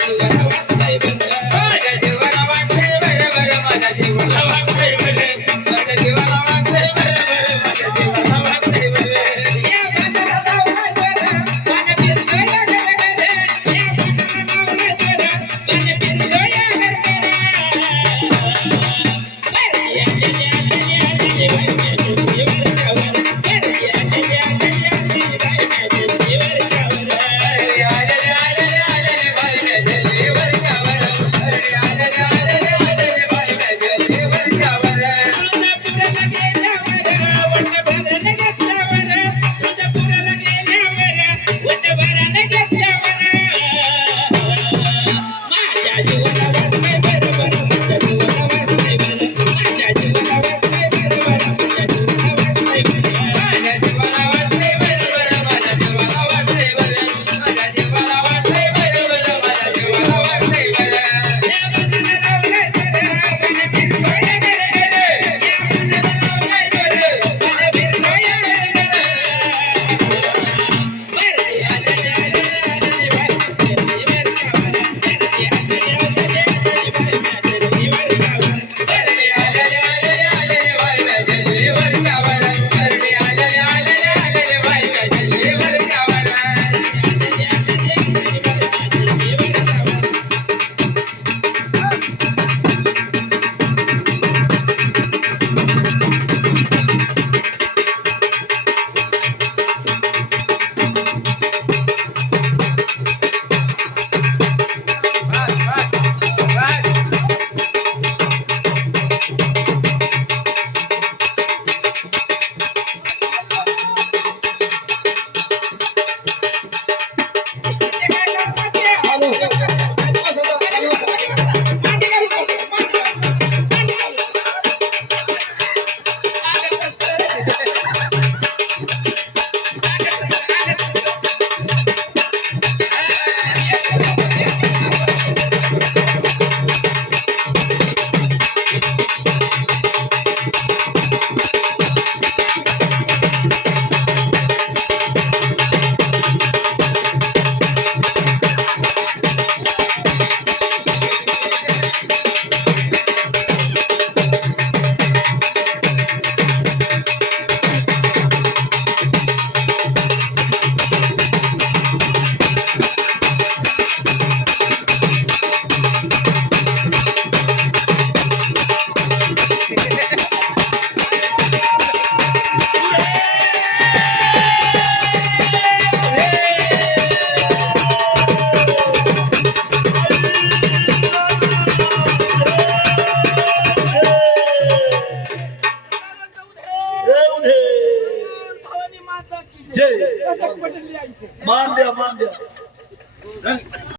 Thank you. जय। मान दिया मान द्या।